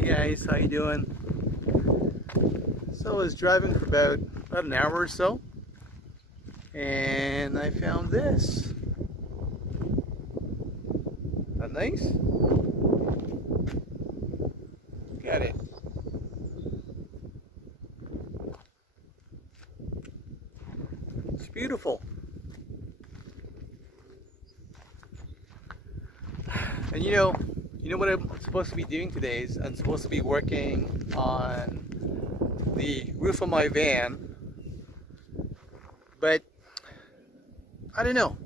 Hey guys, how you doing? So I was driving for about an hour or so, and I found this. Not nice? Look at it. It's beautiful. And you know what I'm supposed to be doing today is I'm supposed to be working on the roof of my van, but I don't know.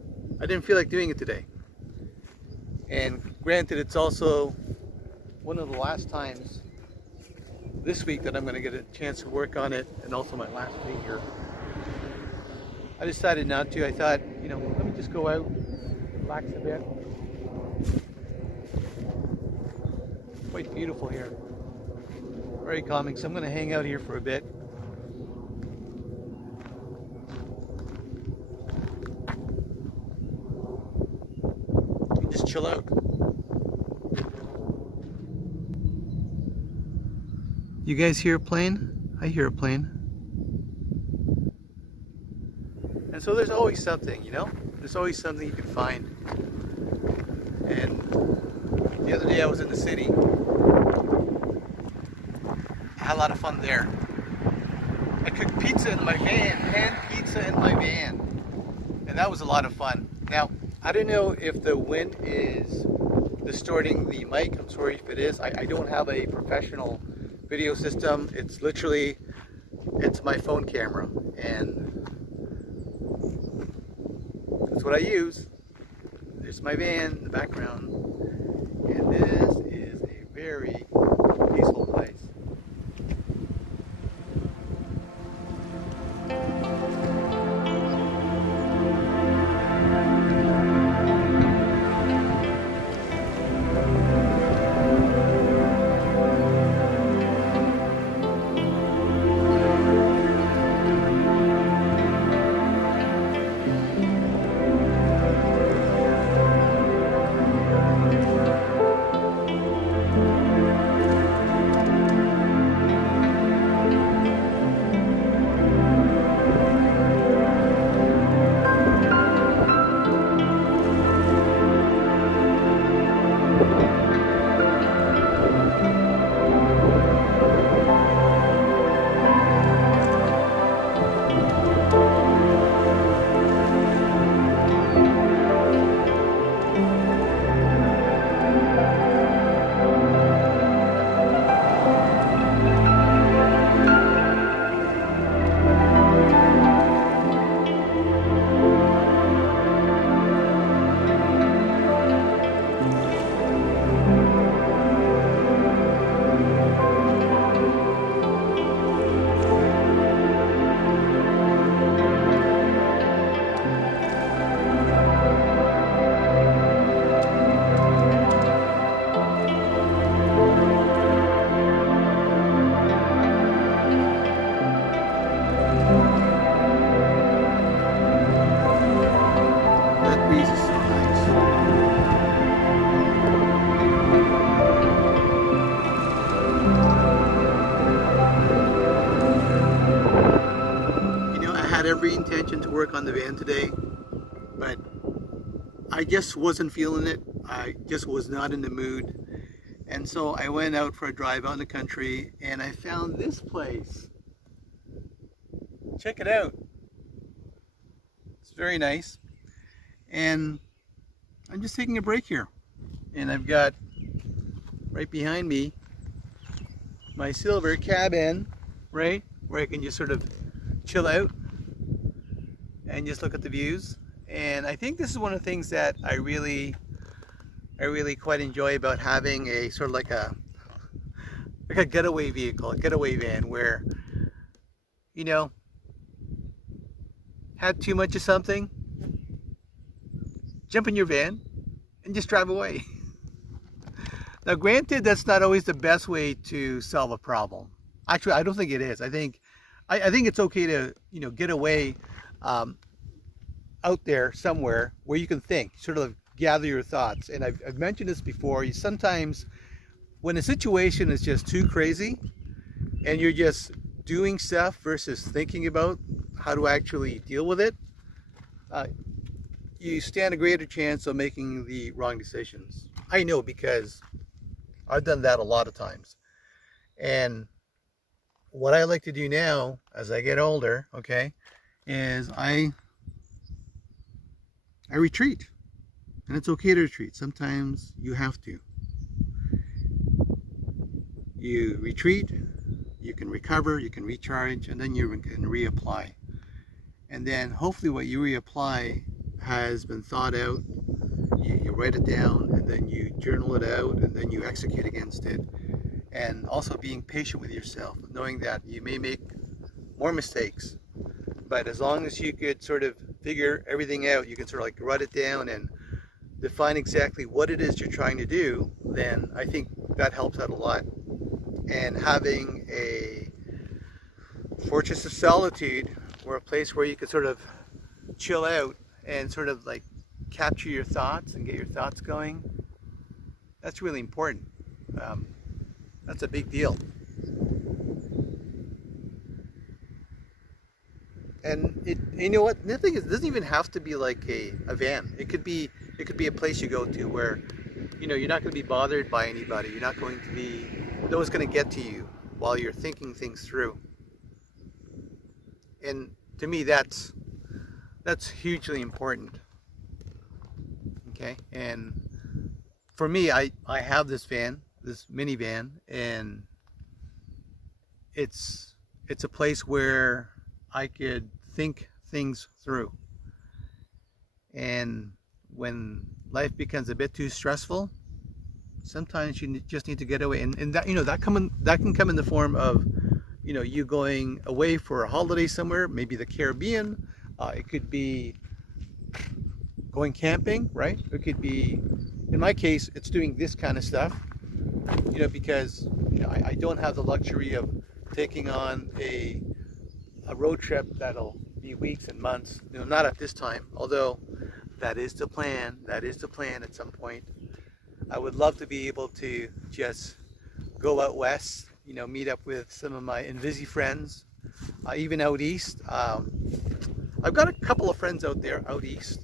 I didn't feel like doing it today. And granted, it's also one of the last times this week that I'm going to get a chance to work on it, and also my last day here. I decided not to. I thought, let me just go out, relax a bit. Quite beautiful here. Very calming, so I'm going to hang out here for a bit. And just chill out. You guys hear a plane? I hear a plane. And so there's always something, There's always something you can find. And the other day I was in the city. I had a lot of fun there. I cooked pizza in my van, pan pizza in my van. And that was a lot of fun. Now, I don't know if the wind is distorting the mic. I'm sorry if it is. I don't have a professional video system. It's my phone camera. And that's what I use. There's my van in the background. And this is a very peaceful place. Every intention to work on the van today, but I just wasn't feeling it. I just was not in the mood, and so I went out for a drive out in the country, and I found this place. Check it out. It's very nice, and I'm just taking a break here, and I've got right behind me my silver cabin, right, where I can just sort of chill out and just look at the views. And I think this is one of the things that I really quite enjoy about having a sort of like a getaway vehicle, a getaway van, where had too much of something, jump in your van and just drive away. Now granted, that's not always the best way to solve a problem. Actually, I don't think it is. I think it's okay to get away out there somewhere where you can think, sort of gather your thoughts. And I've mentioned this before. Sometimes when a situation is just too crazy and you're just doing stuff versus thinking about how to actually deal with it, you stand a greater chance of making the wrong decisions. I know, because I've done that a lot of times. And what I like to do now as I get older, okay, is I retreat. And it's okay to retreat. Sometimes you have to. You retreat, you can recover, you can recharge, and then you can reapply. And then hopefully what you reapply has been thought out. You write it down, and then you journal it out, and then you execute against it. And also being patient with yourself, knowing that you may make more mistakes, but as long as you could sort of figure everything out, you can sort of like write it down and define exactly what it is you're trying to do, then I think that helps out a lot. And having a fortress of solitude, or a place where you can sort of chill out and sort of like capture your thoughts and get your thoughts going, that's really important. That's a big deal. And you know what? The thing is, it doesn't even have to be like a van. It could be a place you go to where, you know, you're not going to be bothered by anybody. You're not going to be, no one's going to get to you while you're thinking things through. And to me, that's hugely important. Okay, and for me, I have this van, this minivan, and it's a place where I could think things through. And when life becomes a bit too stressful, sometimes you just need to get away. And that, you know, that can come in the form of, you know, you going away for a holiday somewhere, maybe the Caribbean. It could be going camping, right? It could be, in my case, it's doing this kind of stuff, you know, because, you know, I don't have the luxury of taking on a road trip that'll be weeks and months, you know, not at this time, although that is the plan. That is the plan at some point. I would love to be able to just go out west, you know, meet up with some of my Invisi friends, even out east. I've got a couple of friends out there out east,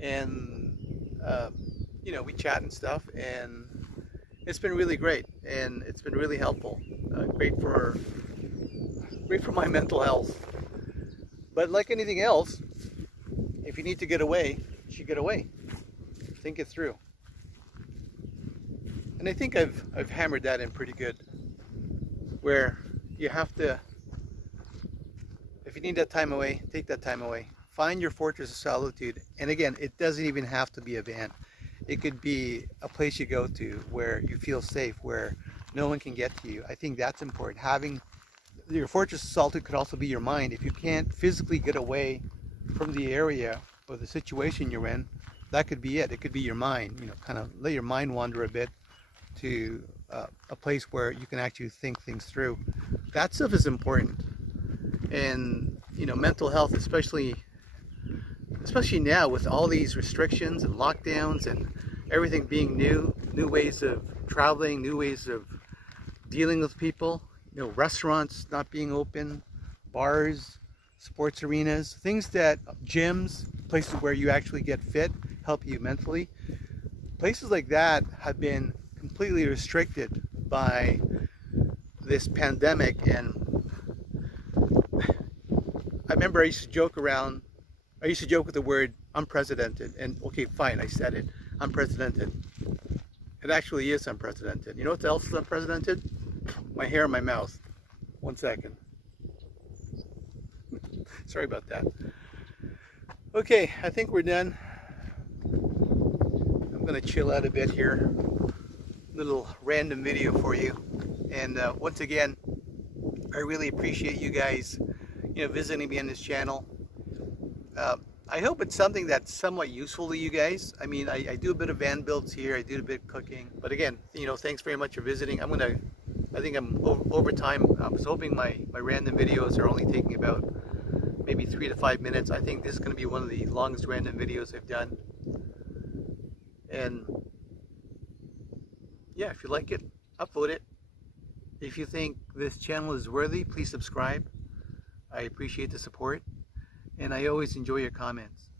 and you know, we chat and stuff, and it's been really great, and it's been really helpful. Great for my mental health. But like anything else, if you need to get away, you should get away. Think it through. And I think I've hammered that in pretty good, where you have to, if you need that time away, take that time away. Find your fortress of solitude. And again, it doesn't even have to be a van. It could be a place you go to where you feel safe, where no one can get to you. I think that's important. Having your fortress of solitude could also be your mind. If you can't physically get away from the area or the situation you're in, that could be it. It could be your mind. You know, kind of let your mind wander a bit to a place where you can actually think things through. That stuff is important. And you know, mental health, especially now with all these restrictions and lockdowns and everything being new ways of traveling, new ways of dealing with people, you know, restaurants not being open, bars, sports arenas, things that, gyms, places where you actually get fit, help you mentally. Places like that have been completely restricted by this pandemic. And I remember I used to joke with the word unprecedented, and okay, fine, I said it, unprecedented. It actually is unprecedented. You know what else is unprecedented? My hair in my mouth. 1 second. Sorry about that. Okay, I think we're done. I'm gonna chill out a bit here. Little random video for you. And once again, I really appreciate you guys, you know, visiting me on this channel. I hope it's something that's somewhat useful to you guys. I mean, I do a bit of van builds here, I do a bit of cooking, but again, you know, thanks very much for visiting. I think I'm over time. I was hoping my random videos are only taking about maybe 3 to 5 minutes. I think this is going to be one of the longest random videos I've done. And yeah, if you like it, upvote it. If you think this channel is worthy, please subscribe. I appreciate the support, and I always enjoy your comments.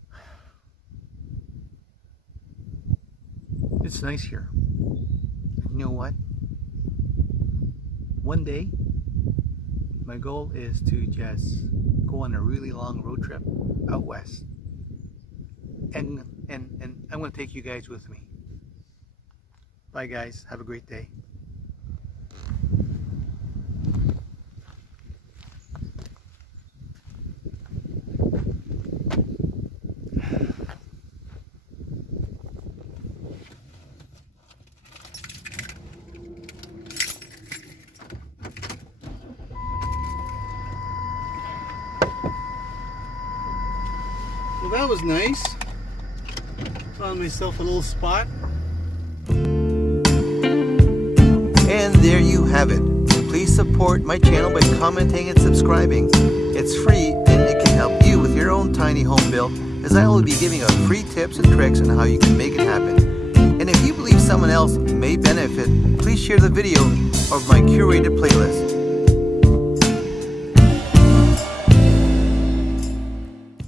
It's nice here. You know what? One day, my goal is to just go on a really long road trip out west. And I'm going to take you guys with me. Bye guys. Have a great day. Well, that was nice. Found myself a little spot. And there you have it. Please support my channel by commenting and subscribing. It's free and it can help you with your own tiny home build, as I will be giving out free tips and tricks on how you can make it happen. And if you believe someone else may benefit, please share the video of my curated playlist.